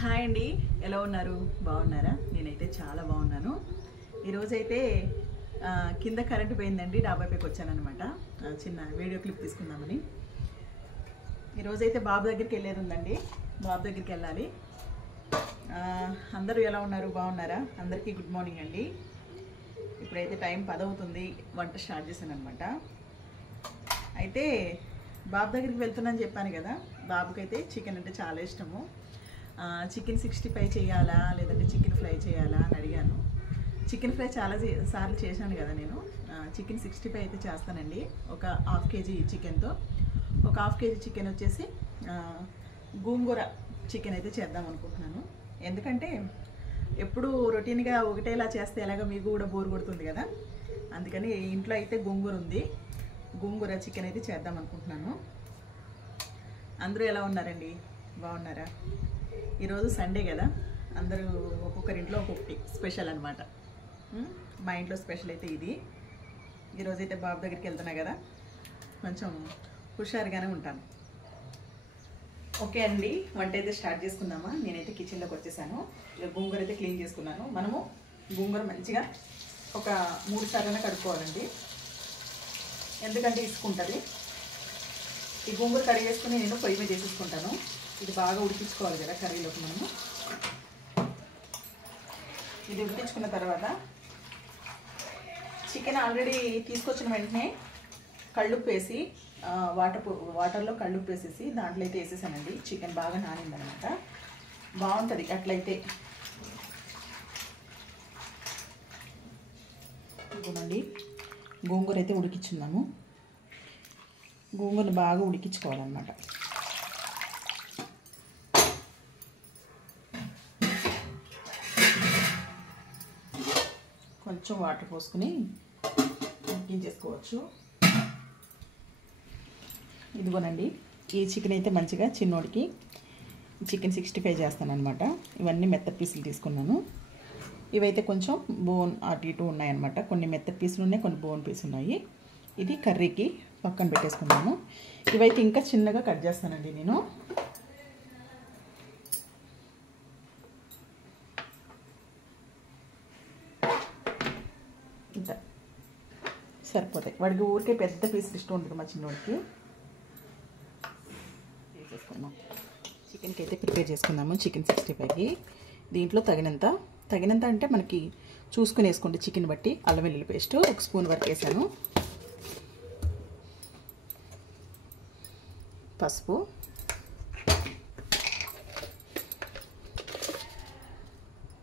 Hi అండి, ఎలా ఉన్నారు? బాగున్నారా? నేనైతే చాలా బాగున్నాను. ఈరోజైతే కింద కరెంటు పోయిందండి, డాబాపైకి వచ్చానమాట. చిన్న వీడియో క్లిప్ తీసుకుందామని. ఈరోజైతే బాబు దగ్గరికి వెళ్ళేది ఉందండి, బాబు దగ్గరికి వెళ్ళాలి. అందరూ ఎలా ఉన్నారు? బాగున్నారా? అందరికీ గుడ్ మార్నింగ్ అండి. ఇప్పుడైతే టైం 10 అవుతుంది, వంట స్టార్ట్ చేశాను అనమాట. అయితే బాబు దగ్గరికి వెళ్తున్నాను చెప్పాను కదా. బాబుకైతే చికెన్ అంటే చాలా ఇష్టము. చికెన్ 65 చేయాలా లేదంటే చికెన్ ఫ్రై చేయాలా అని అడిగాను. చికెన్ ఫ్రై చాలా సార్లు చేశాను కదా నేను. చికెన్ 65 అయితే చేస్తానండి. ఒక ½ కేజీ చికెన్తో ఒక ½ కేజీ చికెన్ వచ్చేసి గోంగూర చికెన్ అయితే చేద్దాం అనుకుంటున్నాను. ఎందుకంటే ఎప్పుడు రొటీన్గా ఒకటేలా చేస్తే ఎలాగో మీకు కూడా బోర్ కొడుతుంది కదా. అందుకని ఇంట్లో అయితే గోంగూర ఉంది, గోంగూర చికెన్ అయితే చేద్దాం అనుకుంటున్నాను. అందరూ ఎలా ఉన్నారండి? బాగున్నారా? ఈరోజు సండే కదా, అందరూ ఒక్కొక్కరి ఇంట్లో ఒక్కొక్కటి స్పెషల్ అనమాట. మా ఇంట్లో స్పెషల్ అయితే ఇది. ఈరోజైతే బాబు దగ్గరికి వెళ్తున్నా కదా, కొంచెం హుషారుగానే ఉంటాను. ఓకే అండి, వంట అయితే స్టార్ట్ చేసుకుందామా. నేనైతే కిచెన్లోకి వచ్చేసాను. ఇక గోంగూర అయితే క్లీన్ చేసుకున్నాను. మనము గోంగూర మంచిగా ఒక 3 సార్లు కడుక్కోవాలండి, ఎందుకంటే ఇసుకుంటుంది. ఈ గోంగూర కడిగేసుకుని నేను పొయ్యి మీద వేసేసుకుంటాను. ఇది బాగా ఉడికించుకోవాలి కదా కర్రీలోకి మనము. ఇది ఉడికించుకున్న తర్వాత చికెన్ ఆల్రెడీ తీసుకొచ్చిన వెంటనే కళ్ళుప్పు వేసి వాటర్లో కళ్ళుప్పు వేసేసి దాంట్లో అయితే వేసేసానండి. చికెన్ బాగా నానిందనమాట, బాగుంటుంది అట్లయితే. ఇదిగోండి, గోంగూర అయితే ఉడికించున్నాము. గోంగూరను బాగా ఉడికించుకోవాలన్నమాట. కొంచెం వాటర్ పోసుకుని ఉడికించేసుకోవచ్చు. ఇదిగోనండి, ఈ చికెన్ అయితే మంచిగా చిన్నోడికి చికెన్ 65 చేస్తాను అనమాట. ఇవన్నీ మెత్త పీసులు తీసుకున్నాను. ఇవైతే కొంచెం బోన్ అటు ఇటు ఉన్నాయన్నమాట. కొన్ని మెత్త పీసులు ఉన్నాయి, కొన్ని బోన్ పీసులు ఉన్నాయి. ఇది కర్రీకి పక్కన పెట్టేసుకున్నాను. ఇవైతే ఇంకా చిన్నగా కట్ చేస్తానండి నేను. ఇంత సరిపోతాయి. వాడికి ఊరికే పెద్ద పీసులు ఇష్టం ఉంటుంది మా చిన్నోడికి. వేసేసుకున్నాం. చికెన్కి అయితే ప్రిపేర్ చేసుకుందాము. చికెన్ 65కి దీంట్లో తగినంత అంటే మనకి చూసుకుని వేసుకోండి. చికెన్ బట్టి అల్లం వెల్లుల్లి పేస్ట్ 1 స్పూన్ వరకు వేసాను. పసుపు,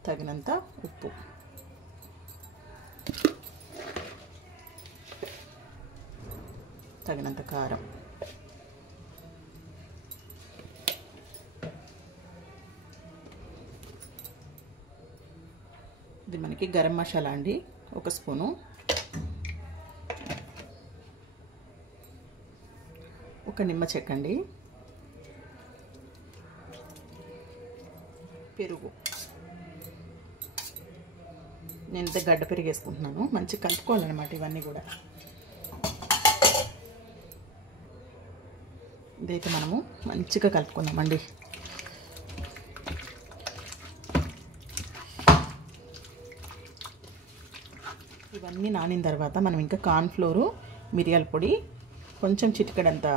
తగినంత ఉప్పు, తగినంత కారం, ఇది మనకి గరం మసాలా అండి 1 స్పూను, ఒక నిమ్మ చెక్క అండి, పెరుగు. నేనైతే గడ్డ పెరుగు వేసుకుంటున్నాను. మంచిగా కలుపుకోవాలన్నమాట ఇవన్నీ కూడా. ఇదైతే మనము మంచిగా కలుపుకుందామండి. ఇవన్నీ నానిన తర్వాత మనం ఇంకా కార్న్ఫ్లోరు, మిరియాల పొడి, కొంచెం చిటికెడంత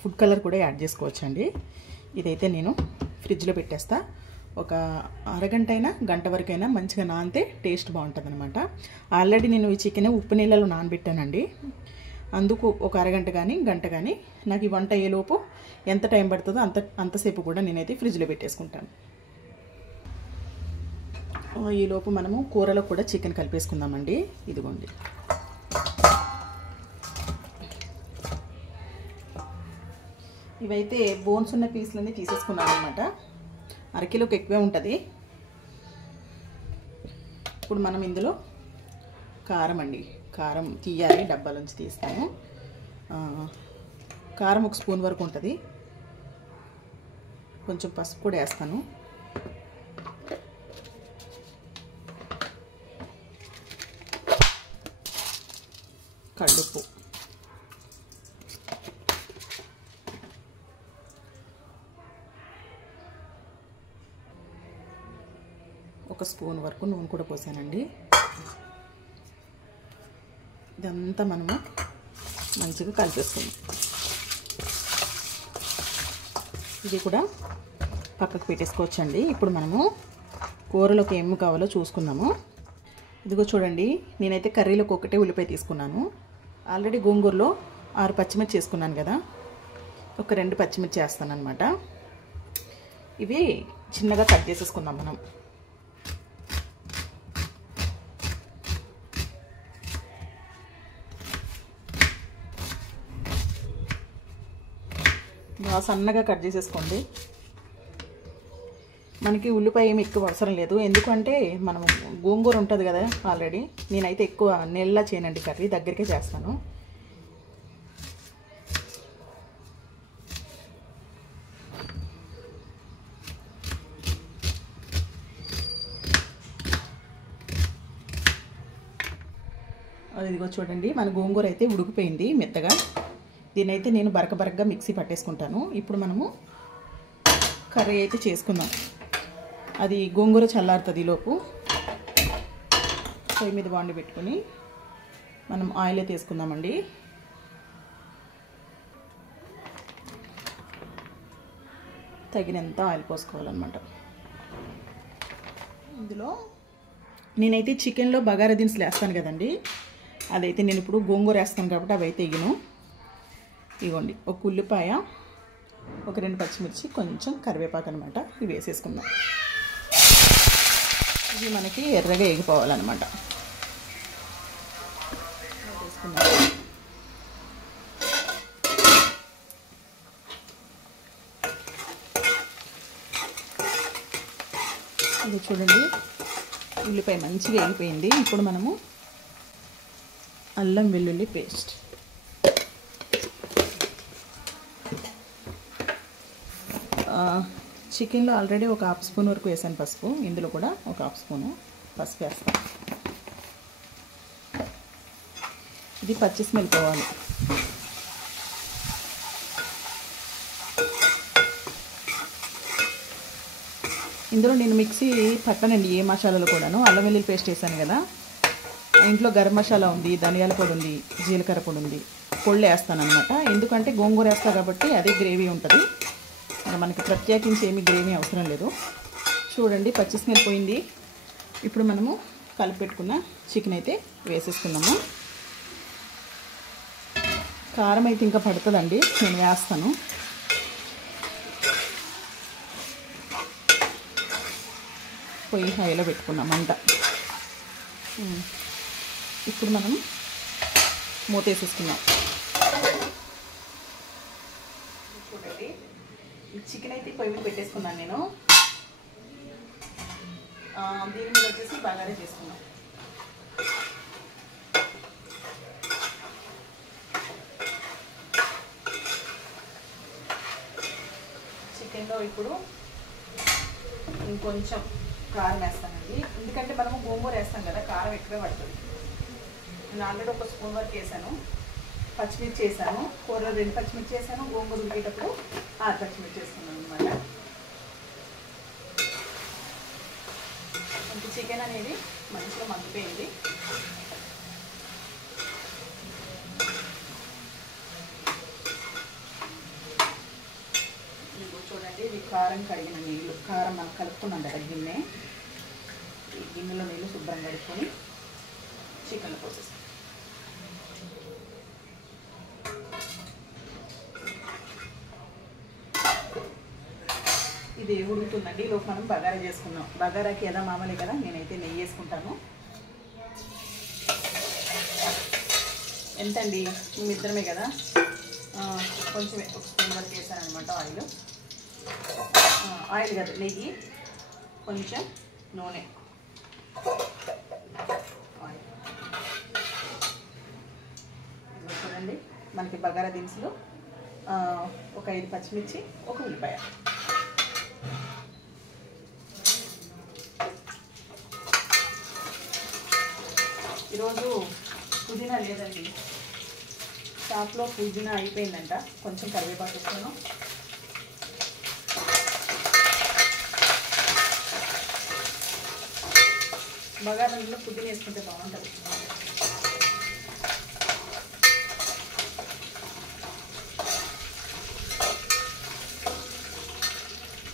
ఫుడ్ కలర్ కూడా యాడ్ చేసుకోవచ్చండి. ఇదైతే నేను ఫ్రిడ్జ్లో పెట్టేస్తా. ఒక అరగంట అయినా గంట వరకైనా మంచిగా నానితే టేస్ట్ బాగుంటుంది అనమాట. ఆల్రెడీ నేను ఈ చికెన్ ఉప్పు నీళ్ళలో నానబెట్టానండి. అందుకు ఒక అరగంట కానీ గంట కానీ నాకు ఈ వంట అయ్యేలోపు ఎంత టైం పడుతుందో అంతసేపు కూడా నేనైతే ఫ్రిడ్జ్లో పెట్టేసుకుంటాను. ఈలోపు మనము కూరలో కూడా చికెన్ కలిపేసుకుందామండి. ఇదిగోండి, ఇవైతే బోన్స్ ఉన్న పీసులన్నీ తీసేసుకున్నాను అనమాట. అరకిలోకి ఎక్కువే ఉంటుంది. ఇప్పుడు మనం ఇందులో కారం అండి, కారం తీయాలి, డబ్బాలోంచి తీస్తాను. కారం 1 స్పూన్ వరకు ఉంటుంది. కొంచెం పసుపు కూడా వేస్తాను. కళ్ళుప్పు, 1 స్పూన్ వరకు నూనె కూడా పోసానండి. ఇదంతా మనము మంచిగా కలిపేసుకుందాం. ఇది కూడా పక్కకు పెట్టేసుకోవచ్చండి. ఇప్పుడు మనము కూరలోకి ఏమి కావాలో చూసుకుందాము. ఇదిగో చూడండి, నేనైతే కర్రీలోకి 1 ఉల్లిపాయ తీసుకున్నాను. ఆల్రెడీ గోంగూరలో 6 పచ్చిమిర్చి చేసుకున్నాను కదా, ఒక 2 పచ్చిమిర్చి వేస్తాను అనమాట. ఇవి చిన్నగా కట్ చేసేసుకుందాం మనం. బాగా సన్నగా కట్ చేసేసుకోండి. మనకి ఉల్లిపాయ ఏమి ఎక్కువ అవసరం లేదు, ఎందుకంటే మనం గోంగూర ఉంటుంది కదా ఆల్రెడీ. నేనైతే ఎక్కువ నెల్లా చేయనండి కర్రీ, దగ్గరికే చేస్తాను. ఇదిగో చూడండి, మన గోంగూర అయితే ఉడికిపోయింది మెత్తగా. దీనైతే నేను బరకగా మిక్సీ పట్టేసుకుంటాను. ఇప్పుడు మనము కర్రీ అయితే చేసుకుందాం. అది గోంగూర చల్లారుతుంది లోపు. పొయ్యి మీద బాండి పెట్టుకొని మనం ఆయిల్ అయితే వేసుకుందామండి. తగినంత ఆయిల్ పోసుకోవాలన్నమాట. ఇందులో నేనైతే చికెన్లో బగారా దినుసులు వేస్తాను కదండి, అదైతే నేను ఇప్పుడు గోంగూర వేస్తాను కాబట్టి అవి అయితే వేయను. ఇవ్వండి, 1 ఉల్లిపాయ, ఒక 2 పచ్చిమిర్చి, కొంచెం కరివేపాకు అనమాట. ఇవి వేసేసుకుందాం. ఇవి మనకి ఎర్రగా వేగిపోవాలన్నమాట. వేసుకుందాం. ఇది చూడండి, ఉల్లిపాయ మంచిగా వేగిపోయింది. ఇప్పుడు మనము అల్లం వెల్లుల్లి పేస్ట్, చికెన్లో ఆల్రెడీ ఒక 1/2 స్పూన్ వరకు వేసాను పసుపు. ఇందులో కూడా ఒక 1/2 స్పూను పసుపు వేస్తాను. ఇది పచ్చి స్మెల్ పోవాలి. ఇందులో నేను మిక్సీ పట్టనండి ఏ మసాలాలు కూడాను. అల్లం వెల్లుల్లి పేస్ట్ వేసాను కదా, ఇంట్లో గరం మసాలా ఉంది, ధనియాల పొడి ఉంది, జీలకర్ర పొడి ఉంది, పొళ్ళు వేస్తాను అనమాట. ఎందుకంటే గోంగూర వేస్తా కాబట్టి అదే గ్రేవీ ఉంటుంది, మనకి ప్రత్యేకించి ఏమి గ్రేవీ అవసరం లేదు. చూడండి, పచ్చి స్మెల్ పోయింది. ఇప్పుడు మనము కలిపెట్టుకున్న చికెన్ అయితే వేసేసుకున్నాము. కారం అయితే ఇంకా పడుతుందండి, నేను వేస్తాను. పొయ్యి హైలో పెట్టుకున్నాం అంట. ఇప్పుడు మనం మూతేసేసుకున్నాం. చూడండి, చికెన్ అయితే పొయ్యి మీద పెట్టేసుకున్నాను నేను. దీని మీద వచ్చేసి బగారా చేసుకున్నాం. చికెన్లో ఇప్పుడు ఇంకొంచెం కారం వేస్తానండి, ఎందుకంటే మనము గోంగూర వేస్తాం కదా, కారం ఎక్కువే పడుతుంది. నేను ఆల్రెడీ 1 స్పూన్ వరకు వేసాను. పచ్చిమిర్చి వేసాను, కూరలో 2 పచ్చిమిర్చి వేసాను, గోంగూర ఉడికేటప్పుడు 6 పచ్చిమిర్చి వేసుకున్నాను అనమాట. ఇంక చికెన్ అనేది మంచిగా మగ్గిపోయింది. చూడండి, ఇది కారం కడిగిన నీళ్ళు. కారం మనం కలుపుకున్నాం కదా గిన్నె, ఈ గిన్నెలో నీళ్ళు శుభ్రంగా కడుక్కొని చికెన్లో పోసేస్తాం. ఇది ఉడుకుతుందండి. ఈలోపు మనం బగారా చేసుకుందాం. బగారాకి ఏదో మామూలే కదా, నేనైతే నెయ్యి వేసుకుంటాను. ఎంతండి, మేమిద్దరమే కదా, కొంచెం 1 స్పూన్ వరకు వేసాను అనమాట ఆయిల్. ఆయిల్ కదా, నెయ్యి, కొంచెం నూనె, ఆయిల్. చూడండి, మనకి బగారా దినుసులు ఒక 5 పచ్చిమిర్చి, 1 ఉల్లిపాయ. ఈరోజు పుదీనా లేదండి, షాప్లో పుదీనా అయిపోయిందంట. కొంచెం కరివేపాకు వేస్తాను. బగారాలో పుదీనా వేసుకుంటే బాగుంటుంది.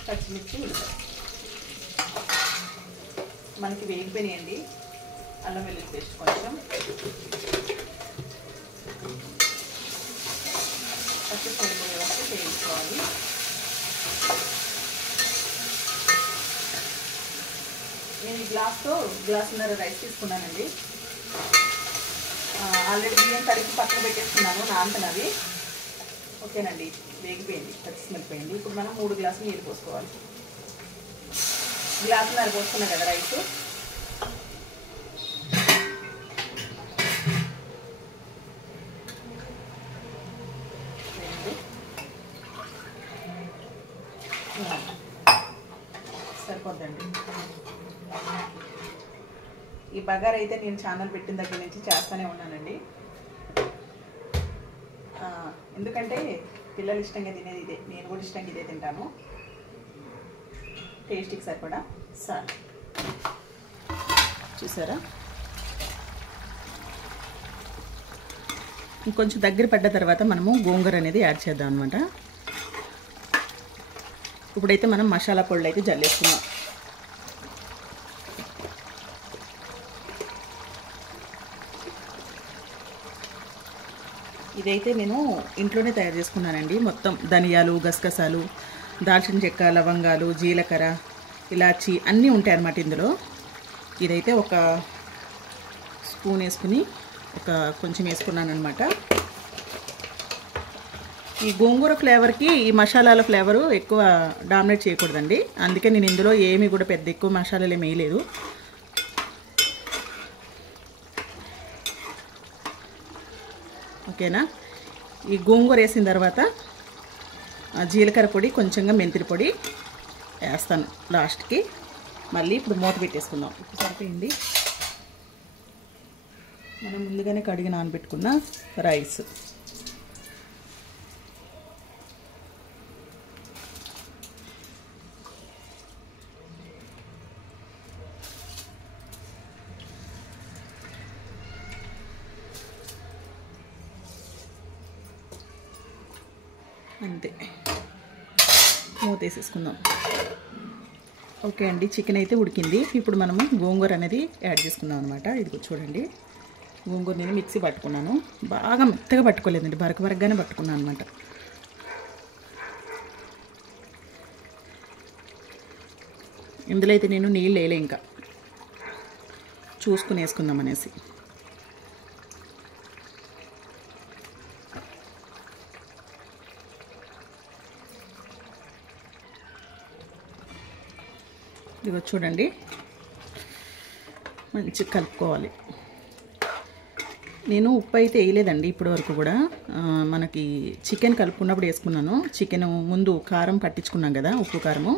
పచ్చిమిర్చి ఉల్లిపాయ మనకి వేగిపోయినాయండి. అల్లం వెల్లుల్లి పేస్ట్ కొంచెం పచ్చి పొడి వస్తే వేయించుకోవాలి. నేను ఈ గ్లాసున్నర రైస్ తీసుకున్నానండి. ఆల్రెడీ బియ్యం కడిగి పక్కన పెట్టేసుకున్నాను నానతనవి. ఓకేనండి, వేగిపోయింది, పచ్చిమిరపపోయింది. ఇప్పుడు మనం 3 గ్లాసులు నీళ్ళు పోసుకోవాలి. గ్లాసున్నర పోసుకున్నాం కదా రైస్. సరిపోద్దండి. ఈ బగారా అయితే నేను ఛానల్ పెట్టిన దగ్గర నుంచి చేస్తూనే ఉన్నానండి. ఎందుకంటే పిల్లలు ఇష్టంగా తినేది ఇదే, నేను కూడా ఇష్టంగా ఇదే తింటాను. టేస్ట్కి సరిపడా సార్ చూసారా. ఇంకొంచెం దగ్గర పడ్డ తర్వాత మనము గోంగూర అనేది యాడ్ చేద్దాం అనమాట. ఇప్పుడైతే మనం మసాలా పొడులు అయితే జల్లేసుకున్నాం. ఇదైతే నేను ఇంట్లోనే తయారు చేసుకున్నానండి. మొత్తం ధనియాలు, గసగసాలు, దాల్చిన చెక్క, లవంగాలు, జీలకర్ర, ఇలాచి అన్నీ ఉంటాయి అన్నమాట ఇందులో. ఇదైతే ఒక స్పూన్ వేసుకుని కొంచెం వేసుకున్నాను అనమాట. ఈ గోంగూర ఫ్లేవర్కి ఈ మసాలాల ఫ్లేవరు ఎక్కువ డామినేట్ చేయకూడదండి. అందుకే నేను ఇందులో ఏమీ కూడా పెద్ద ఎక్కువ మసాలాలు ఏమి వేయలేదు. ఓకేనా. ఈ గోంగూర వేసిన తర్వాత జీలకర్ర పొడి, కొంచెంగా మెంతుల పొడి వేస్తాను లాస్ట్కి. మళ్ళీ ఇప్పుడు మూత పెట్టేసుకుందాం. ఇప్పుడు సరిపోయింది. మనం ముందుగానే కడిగి నానబెట్టుకున్న రైస్ అంతే, మూత వేసేసుకుందాం. ఓకే అండి, చికెన్ అయితే ఉడికింది. ఇప్పుడు మనము గోంగూర అనేది యాడ్ చేసుకుందాం అనమాట. ఇది చూడండి, గోంగూర నేను మిక్సీ పట్టుకున్నాను. బాగా మెత్తగా పట్టుకోలేదండి, బరకగానే పట్టుకున్నాను అనమాట. ఇందులో అయితే నేను నీళ్ళు వేయలే, ఇంకా చూసుకుని వేసుకుందాం అనేసి. ఇదిగో చూడండి, మంచిగా కలుపుకోవాలి. నేను ఉప్పు అయితే వేయలేదండి ఇప్పటి వరకు కూడా. మనకి చికెన్ కలుపుకున్నప్పుడు వేసుకున్నాను. చికెన్ ముందు కారం పట్టించుకున్నాం కదా, ఉప్పు కారము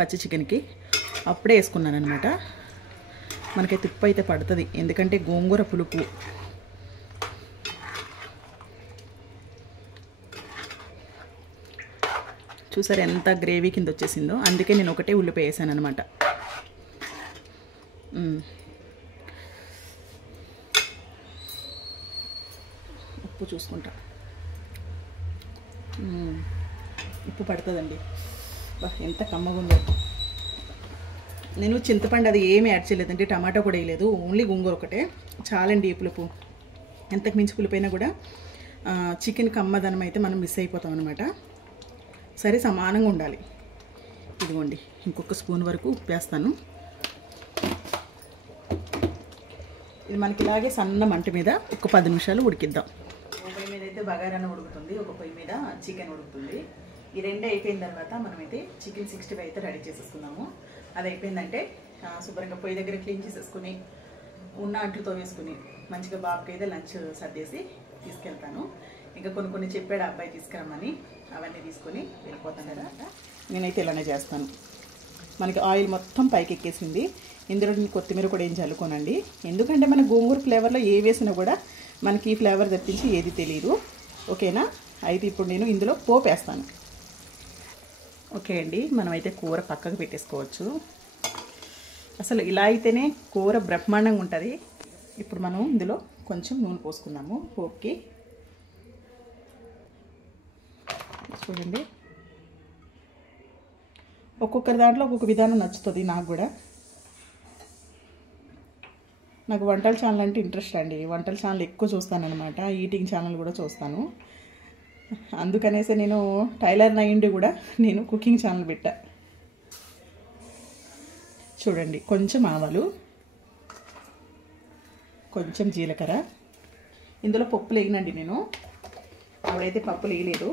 పచ్చి చికెన్కి, అప్పుడే వేసుకున్నాను అనమాట. మనకైతే ఉప్పు అయితే పడుతుంది, ఎందుకంటే గోంగూర పులుపు. చూసారు ఎంత గ్రేవీ కింద వచ్చేసిందో. అందుకే నేను ఒకటే ఉల్లిపాయ వేసాను అనమాట. ఉప్పు చూసుకుంటా, ఉప్పు పడుతుందండి. ఎంత కమ్మగా ఉందో. నేను చింతపండు అది ఏమి యాడ్ చేయలేదండి, టమాటో కూడా వేయలేదు, ఓన్లీ గోంగూర ఒకటే. చాలండి ఈ పులుపు. ఎంతకు మించి పులుపైనా కూడా చికెన్ కమ్మదనం అయితే మనం మిస్ అయిపోతాం అనమాట. సరే, సమానంగా ఉండాలి. ఇదిగోండి, ఇంకొక స్పూన్ వరకు ఉప్పు వేస్తాను. ఇది మనకి ఇలాగే సన్న మంట మీద ఒక 10 నిమిషాలు ఉడికిద్దాం. ఒక పొయ్యి మీద అయితే బగారాన్ని ఉడుకుతుంది, ఒక పొయ్యి మీద చికెన్ ఉడుకుతుంది. ఈ రెండు అయిపోయిన తర్వాత మనమైతే చికెన్ 65 అయితే రెడీ చేసేసుకున్నాము. అది అయిపోయిందంటే శుభ్రంగా పొయ్యి దగ్గర క్లీన్ చేసేసుకుని ఉన్న అంట్లతో వేసుకుని మంచిగా బాబుకి అయితే లంచ్ సర్దేసి తీసుకెళ్తాను. ఇంకా కొన్ని చెప్పాడు అబ్బాయి తీసుకురమ్మని, అవన్నీ తీసుకొని వెళ్ళిపోతాను కదా. నేనైతే ఇలానే చేస్తాను. మనకి ఆయిల్ మొత్తం పైకి ఎక్కేసింది. ఇందులో కొత్తిమీర కూడా ఏం చల్లుకోనండి, ఎందుకంటే మన గోంగూర ఫ్లేవర్లో ఏ వేసినా కూడా మనకి ఈ ఫ్లేవర్ తప్పించి ఏది తెలియదు. ఓకేనా. అయితే ఇప్పుడు నేను ఇందులో పోపు వేస్తాను. ఓకే అండి, మనమైతే కూర పక్కకు పెట్టేసుకోవచ్చు. అసలు ఇలా అయితేనే కూర బ్రహ్మాండంగా ఉంటుంది. ఇప్పుడు మనం ఇందులో కొంచెం నూనె పోసుకుందాము పోపుకి. చూడండి, ఒక్కొక్కరి దాంట్లో ఒక్కొక్క విధానం నచ్చుతుంది. నాకు కూడా నాకు వంటల ఛానల్ అంటే ఇంట్రెస్ట్ అండి. వంటల ఛానల్ ఎక్కువ చూస్తానన్నమాట. ఈటింగ్ ఛానల్ కూడా చూస్తాను. అందుకనేసి నేను టైలర్ అయ్యిండి కూడా నేను కుకింగ్ ఛానల్ పెట్టా. చూడండి, కొంచెం ఆవాలు, కొంచెం జీలకర్ర. ఇందులో పప్పులు వేయనండి నేను. ఆవిడైతే పప్పులు వేయలేదు.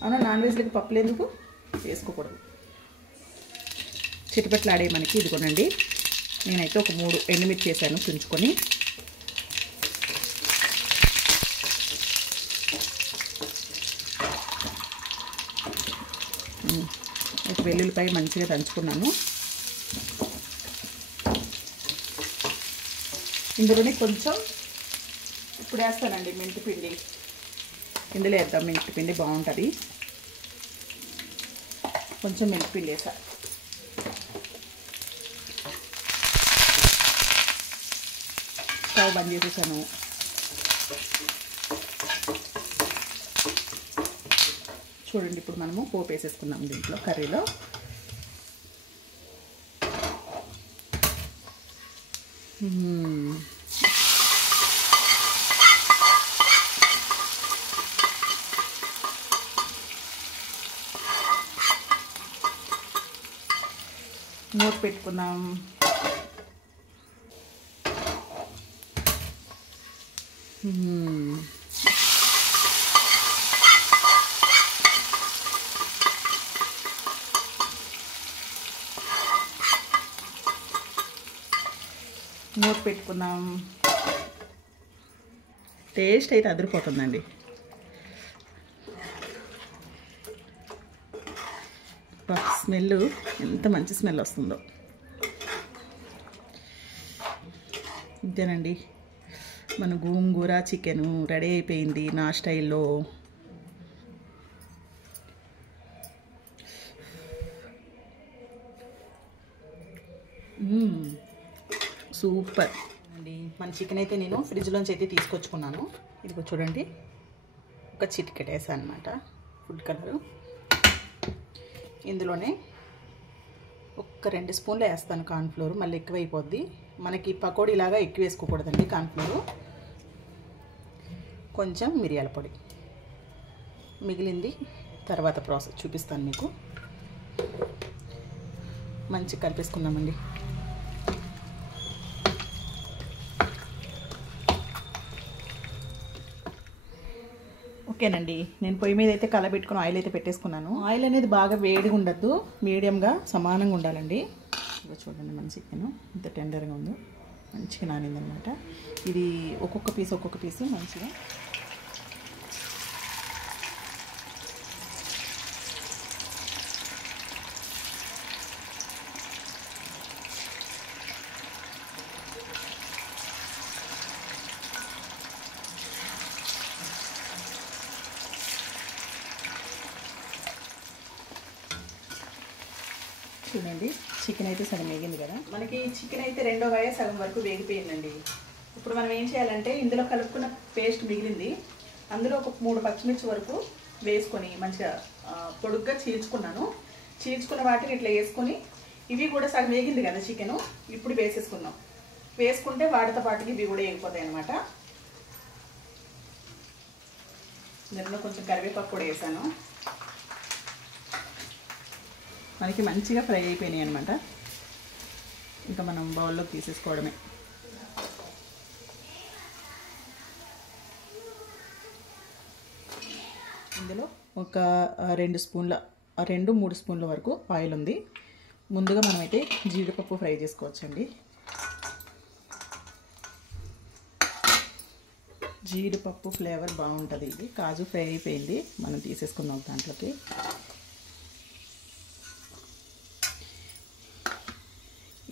అవునా, నాన్ వెజ్లకి పప్పులు ఎందుకు వేసుకోకూడదు. చిటపట్లాడే మనకి ఇదిగోనండి. నేనైతే ఒక 3 ఎండుమిర్చి వేసాను తుంచుకొని. ఒక వెల్లుల్లిపాయ మంచిగా దంచుకున్నాను. ఇందులోనే కొంచెం ఇప్పుడు వేస్తానండి మెంతిపిండి. ఇందులో వేద్దాం మెంతిపిండి, బాగుంటుంది. కొంచెం మెంతిపిండి వేసా. స్టవ్ బంద్ చేసేసాను. చూడండి, ఇప్పుడు మనము పోపు వేసేసుకున్నాం దీంట్లో కర్రీలో. మూత పెట్టుకుందాం. మూత పెట్టుకుందాం. టేస్ట్ అయితే అదిరిపోతుందండి. స్మెల్ ఎంత మంచి స్మెల్ వస్తుందో. ఇంతేనండి, మన గోంగూర చికెను రెడీ అయిపోయింది నా స్టైల్లో. సూపర్ అండి. మన చికెన్ అయితే నేను ఫ్రిడ్జ్లోంచి అయితే తీసుకొచ్చుకున్నాను. ఇదిగో చూడండి, ఒక చిటికెట్ వేసాను అనమాట ఫుడ్ కలరు. ఇందులోనే ఒక 2 స్పూన్లు వేస్తాను కార్న్ఫ్లోర్. మళ్ళీ ఎక్కువ అయిపోద్ది మనకి. పకోడీలాగా ఎక్కువ వేసుకోకూడదండి కార్న్ఫ్లోరు. కొంచెం మిరియాల పొడి. మిగిలింది తర్వాత ప్రాసెస్ చూపిస్తాను మీకు. మంచిగా కలిపేసుకుందామండి. ఓకేనండి, నేను పొయ్యి మీద అయితే కలబెట్టుకుని ఆయిల్ అయితే పెట్టేసుకున్నాను. ఆయిల్ అనేది బాగా వేడిగా ఉండద్దు, మీడియంగా సమానంగా ఉండాలండి. ఇక చూడండి, మన చికెన్ ఇంత టెండర్గా ఉందో, మంచిగా నానిందనమాట. ఇది ఒక్కొక్క పీసు మంచిగా చూడండి. చికెన్ అయితే సగం వేగింది కదా. మనకి చికెన్ అయితే 2వ వాయి సగం వరకు వేగిపోయిందండి. ఇప్పుడు మనం ఏం చేయాలంటే, ఇందులో కలుపుకున్న పేస్ట్ మిగిలింది, అందులో ఒక 3 పచ్చిమిర్చి వరకు వేసుకొని మంచిగా పొడుగ్గా చీల్చుకున్నాను. చీల్చుకున్న వాటిని ఇట్లా వేసుకొని, ఇవి కూడా సగం వేగింది కదా చికెను, ఇప్పుడు వేసేసుకుందాం. వేసుకుంటే వాటితో పాటుకి ఇవి కూడా వేగిపోతాయి అన్నమాట. దీనిలో కొంచెం కరివేపాకు కూడా వేసాను. మనకి మంచిగా ఫ్రై అయిపోయినాయి అనమాట. ఇంకా మనం బౌల్లోకి తీసేసుకోవడమే. ఇందులో ఒక 2 స్పూన్ల 2-3 స్పూన్ల వరకు ఆయిల్ ఉంది. ముందుగా మనమైతే జీడిపప్పు ఫ్రై చేసుకోవచ్చండి. జీడిపప్పు ఫ్లేవర్ బాగుంటుంది. ఇది కాజు ఫ్రై అయిపోయింది, మనం తీసేసుకుందాం దాంట్లోకి.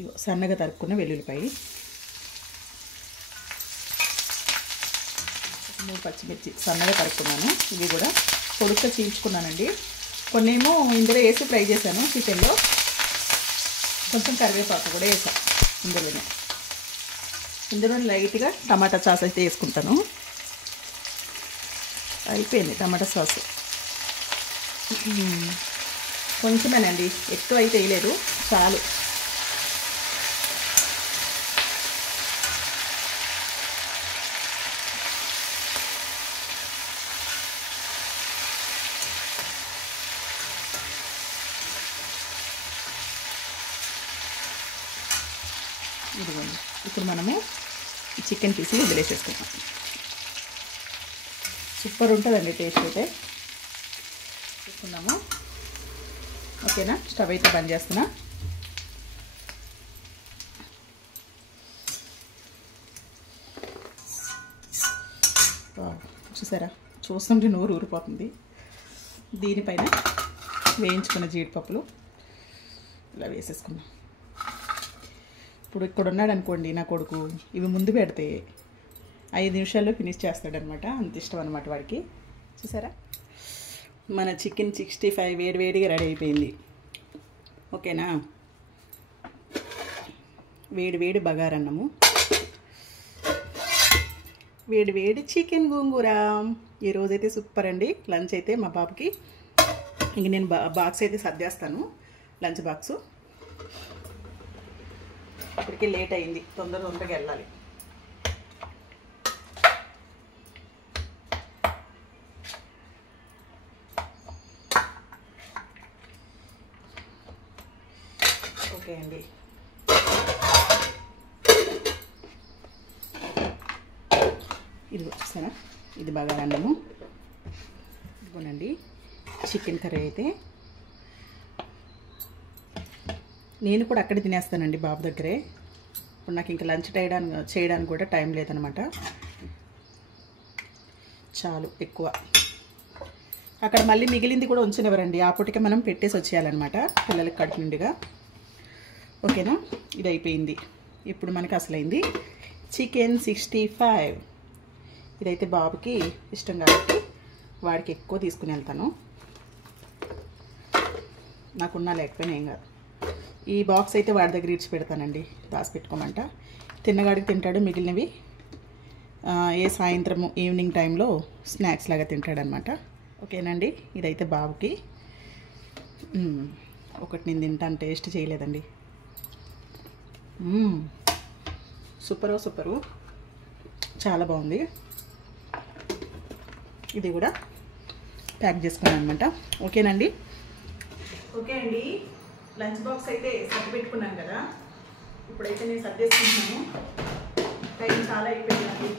ఇగో సన్నగా తరుక్కున్న వెల్లుల్లిపాయ, 3 పచ్చిమిర్చి సన్నగా తరుక్కున్నాను. ఇవి కూడా పొడుగ్గా చీల్చుకున్నానండి. కొన్నేమో ఇందులో వేసి ఫ్రై చేశాను చికెన్లో. కొంచెం కరివేపాకు కూడా వేసాను ఇందులో లైట్గా టమాటా సాస్ అయితే వేసుకుంటాను. అయిపోయింది టమాటా సాస్. కొంచెమేనండి, ఎక్కువ అయితే వేయలేదు, చాలు. ఇదిగోండి, ఇప్పుడు మనము చికెన్ పీసులు వదిలేసేసుకుంటాం. సూపర్ ఉంటుందండి టేస్ట్ అయితే. చూసుకున్నాము. ఓకేనా, స్టవ్ అయితే బంద్ చేస్తున్నా. చూసారా, చూస్తుంటే నోరు ఊరిపోతుంది. దీనిపైన వేయించుకున్న జీడిపప్పులు ఇలా వేసేసుకున్నాం. ఇప్పుడు ఇక్కడ ఉన్నాడు అనుకోండి నా కొడుకు, ఇవి ముందు పెడితే 5 నిమిషాల్లో ఫినిష్ చేస్తాడనమాట. అంత ఇష్టం అనమాట వాడికి. చూసారా, మన చికెన్ 65 వేడివేడిగా రెడీ అయిపోయింది. ఓకేనా, వేడి బగారన్నము, వేడి చికెన్ గోంగూర. ఈరోజైతే సూపర్ అండి. లంచ్ అయితే మా బాబుకి ఇంక నేను బాక్స్ అయితే సర్దేస్తాను, లంచ్ బాక్సు. ఇప్పటికే లేట్ అయింది, తొందరగా వెళ్ళాలి. ఓకే అండి, ఇది వచ్చేసారా, ఇది బాగా అన్నము. ఇదిగోనండి చికెన్ కర్రీ అయితే. నేను కూడా అక్కడే తినేస్తానండి బాబు దగ్గరే. ఇప్పుడు నాకు ఇంకా లంచ్ చేయడానికి కూడా టైం లేదనమాట. చాలు ఎక్కువ. అక్కడ మళ్ళీ మిగిలింది కూడా ఉంచనివ్వరండి, ఆ పూటకే మనం పెట్టేసి వచ్చేయాలన్నమాట పిల్లలకి కడుపు నిండుగా. ఓకేనా, ఇది అయిపోయింది. ఇప్పుడు మనకి అసలైంది చికెన్ 65. ఇదైతే బాబుకి ఇష్టం కాబట్టి వాడికి ఎక్కువ తీసుకుని వెళ్తాను, నాకున్నా లేకపోయినా ఏం కాదు. ఈ బాక్స్ అయితే వాడి దగ్గర ఇచ్చి పెడతానండి, దాచిపెట్టుకోమంట. తిన్నగాడికి తింటాడు, మిగిలినవి ఏ సాయంత్రము ఈవినింగ్ టైంలో స్నాక్స్ లాగా తింటాడనమాట. ఓకేనండి, ఇదైతే బాబుకి. ఒకటి నేను తింటాను, టేస్ట్ చేయలేదండి. సూపరు, చాలా బాగుంది. ఇది కూడా ప్యాక్ చేసుకున్నాను అనమాట. ఓకేనండి. ఓకే అండి, లంచ్ బాక్స్ అయితే సర్ది పెట్టుకున్నాను కదా. ఇప్పుడైతే నేను సర్దేసుకుంటున్నాను, టైం చాలా అయిపోయింది.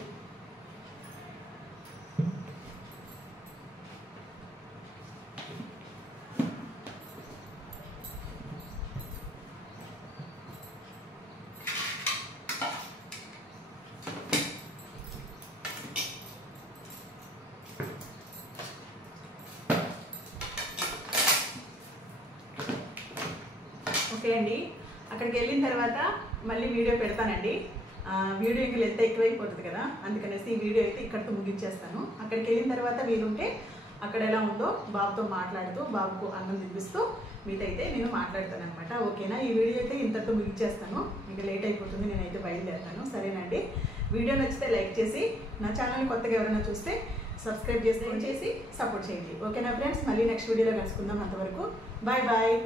ఓకే అండి, అక్కడికి వెళ్ళిన తర్వాత మళ్ళీ వీడియో పెడతానండి. వీడియో ఇంకా లెంత్ ఎక్కువైపోతుంది కదా, అందుకనేసి ఈ వీడియో అయితే ఇక్కడితో ముగించేస్తాను. అక్కడికి వెళ్ళిన తర్వాత వీలుంటే అక్కడ ఎలా ఉందో బాబుతో మాట్లాడుతూ, బాబుకు అన్నం తినిపిస్తూ మీతో అయితే నేను మాట్లాడతాను అనమాట. ఓకేనా, ఈ వీడియో అయితే ఇంతటితో ముగించేస్తాను, ఇంకా లేట్ అయిపోతుంది, నేనైతే బయలుదేరుతాను. సరేనండి, వీడియో నచ్చితే లైక్ చేసి, నా ఛానల్ని కొత్తగా ఎవరైనా చూస్తే సబ్స్క్రైబ్ చేసి సపోర్ట్ చేయండి. ఓకేనా ఫ్రెండ్స్, మళ్ళీ నెక్స్ట్ వీడియోలో కలుసుకుందాం. అంతవరకు బాయ్.